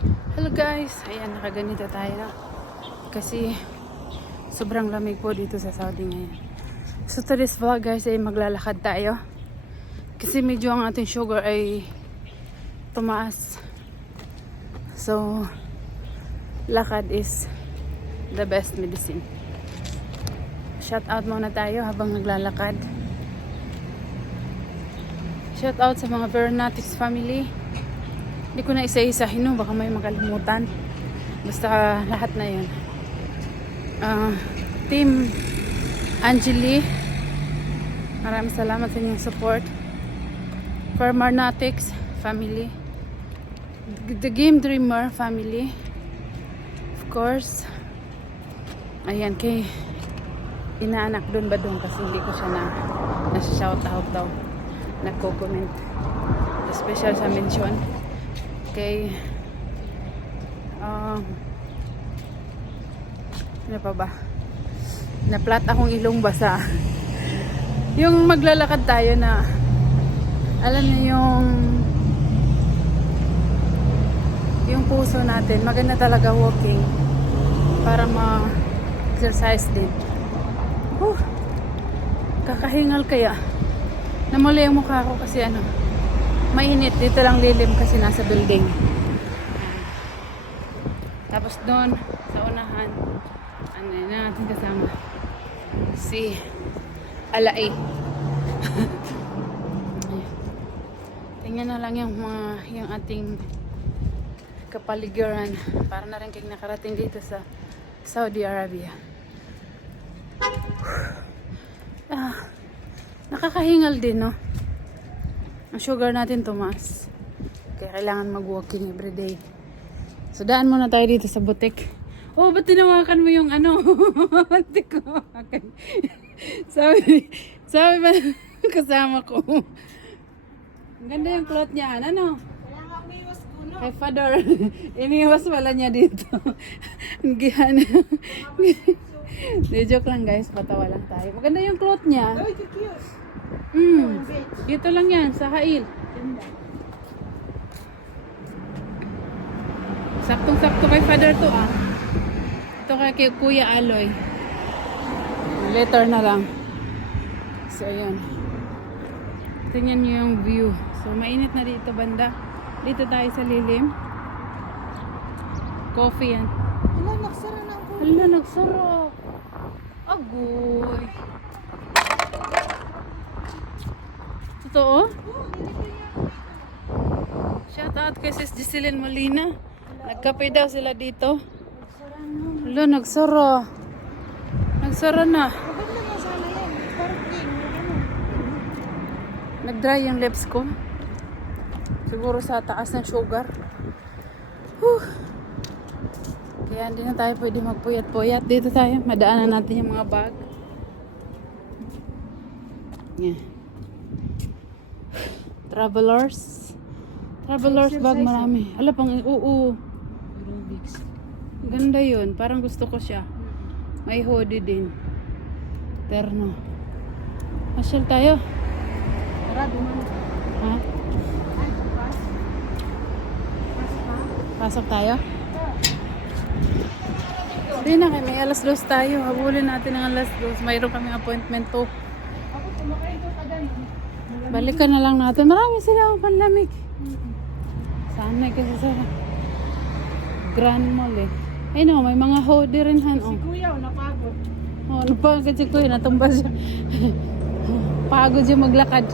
Hello guys, ayan nakaganito tayo kasi sobrang lamig po dito sa Saudi ngayon. So today's vlog guys ay maglalakad tayo kasi medyo ang ating sugar ay tumaas. So lakad is the best medicine. Shout out muna tayo habang naglalakad. Shout out sa mga Veronatics family. Hindi ko na isa-isahin, no? Baka may makalimutan. Basta lahat na yun. Team Angeli, maraming salamat sa inyong support. For Marnatics family, the Game Dreamer family, of course. Ayan, kay inaanak doon ba doon kasi hindi ko siya nasa shout out daw. Nagko-comment. Special sa mention. Okay. Ano pa ba? Na-flat akong ilong basa. Yung maglalakad tayo na alam niyo yung puso natin, maganda talaga walking para ma-exercise din. Kakahingal kaya. Namuli ang mukha ko kasi mainit. Dito lang lilim kasi nasa building. Tapos doon sa unahan na natin kasama si Alai. Tingnan na lang yung ating kapaligiran para na rin kayong nakarating dito sa Saudi Arabia. Nakakahingal din, no? Ang sugar natin tumaas. Kaya kailangan mag-walking everyday. So, daan muna tayo dito sa butik. Oh, ba't tinawakan mo yung Hindi ko. Okay. Sabi ba kasama ko. Ang ganda yung cloth niya. Ano? Kay Father. Iniwas pala niya dito. Ang gihan. Joke lang guys. Patawa lang tayo. Maganda yung cloth niya. Dito lang yan, sa Hail. Saktong-sakto kay Father to Ito kay Kuya Aloy. Later na lang. So, ayun. Tingnan nyo yung view. So, mainit na dito banda. Dito tayo sa lilim. Coffee yan. Hala, nagsara na ako. Hala, nagsara. Agoy. Totoo? Shout out kay Sis Giseline Molina. Nagkape daw sila dito. Hala, nagsara. Nagsara na. Maganda nga sana yan. Parking. Nag-dry yung lips ko. Siguro sa taas ng sugar. Kaya hindi na tayo pwede magpuyat-puyat. Dito tayo. Madaanan natin yung mga bag. Yeah. Travelers bag marami. Ala pang Aerobics. Ganda yun. Parang gusto ko siya. May hoodie din. Terno. Masyal tayo. Tara, duman. Ha? Ay, pas. Pas pa. Pasok tayo? Hindi na kayo. May alas 2 tayo. Habulin natin ang alas 2. Mayroon kaming appointment to. Ako, kumakain ko kadan. Balikan na lang natin. Marami sila ang panlamig. Sana kasi sa Grand Mall Ay no, may mga hoodie rin han. Si Kuya, napagod. Napagod kasi ko natumba siya. Pagod siya maglakad.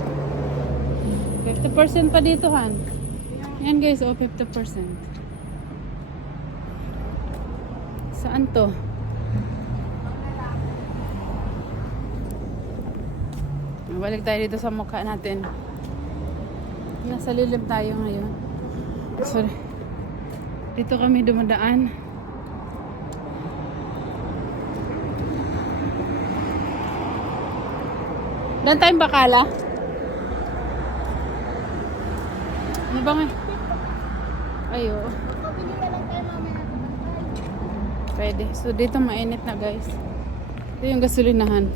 50% pa dito han. Yan guys, 50%. Saan to? Balik tayo dito sa mukha natin. Nasa lilim tayo ngayon. Sorry. Dito kami dumadaan. Dan tayong bakala? Ano ba nga? Ayo. Pwede. So dito mainit na guys. Ito yung gasolinahan.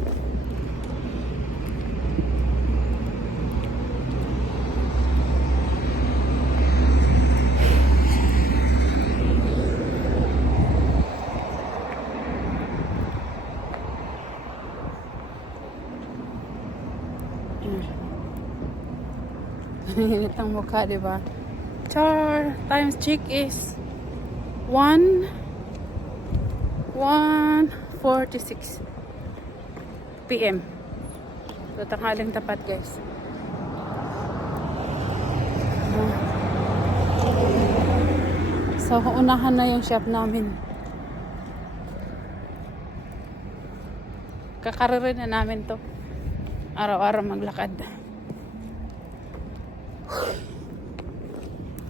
Init ang mukha, di ba? Char times check is 1:46 PM. So, tanghaling tapat, guys. So, unahan na yung shop namin. Kakararin na namin to. Araw-araw maglakad.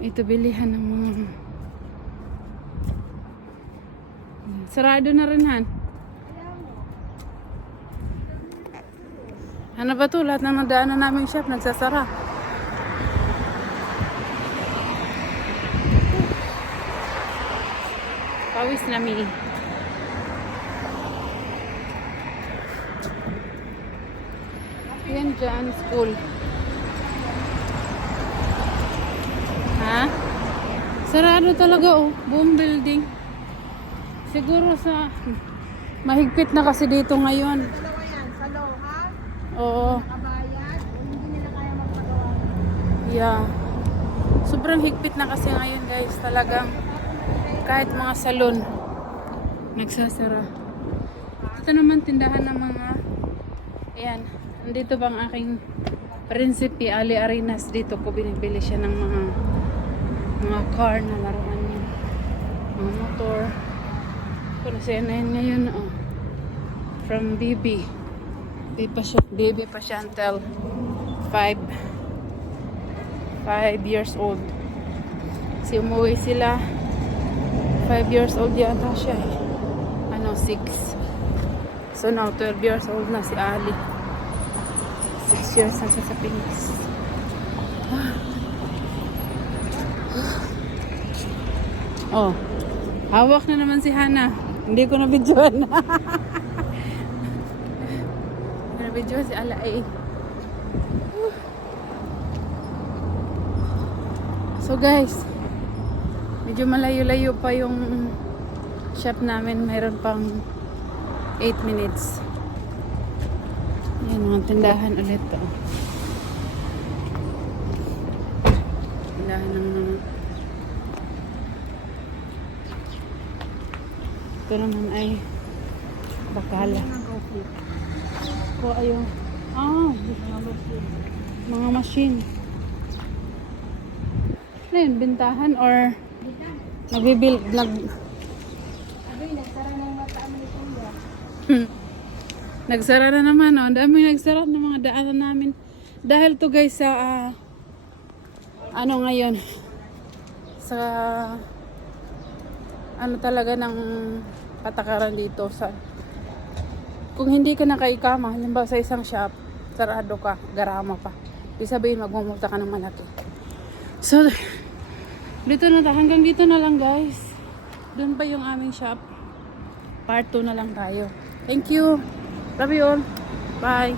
Ito bilihan ng mga... Sarado na rin, Han. Ano ba to? Lahat ng nadaanan namin shop nagsasara. Pawis namin. Yan dyan, school. Ha? Sarado talaga, oh. Buong building. Siguro sa... Mahigpit na kasi dito ngayon. Dalawa yan, sa law, ha? Oo. Kabayad, o hindi nila kaya magpagawa. Yeah. Sobrang higpit na kasi ngayon, guys. Talagang kahit mga salon nagsasara. Ito naman tindahan ng mga... Ayan. Nandito bang aking Prinsipe Ali Arenas. Dito ko binibili siya ng mga car na laruan niya. Mga motor. Kung nasa na yan ngayon, oh. From baby. Baby pa siya until 5 years old. Kasi umuwi sila 5 years old yata siya eh. 6. So now 12 years old na si Ali. 6 years na siya sa Pinas. Oh, hawak na naman si Hana. Hindi ko na-videoan. Na-videoan si Ala eh. So guys, medyo malayo-layo pa yung shop namin. Mayroon pang 8 minutes. Ayan, mga tindahan ulit to. Tindahan ng mga... Ito naman ay bakala. Ko ayun. Mga machine. Ano yun? Bintahan or nagbibuild? Abay, nagsara na yung mata mo ni Kuya. Nagsara na naman, oh. Ang dami nagsara ng mga daanan namin. Dahil to guys sa ano ngayon sa ano talaga ng patakaran dito sa kung hindi ka nakaikama, halimbawa sa isang shop, sarado ka, garama pa. Ibig sabihin magmumulta ka ng malaki. So dito na hanggang dito na lang guys. Doon pa yung aming shop. Part 2 na lang tayo. Thank you. Love you all. Bye.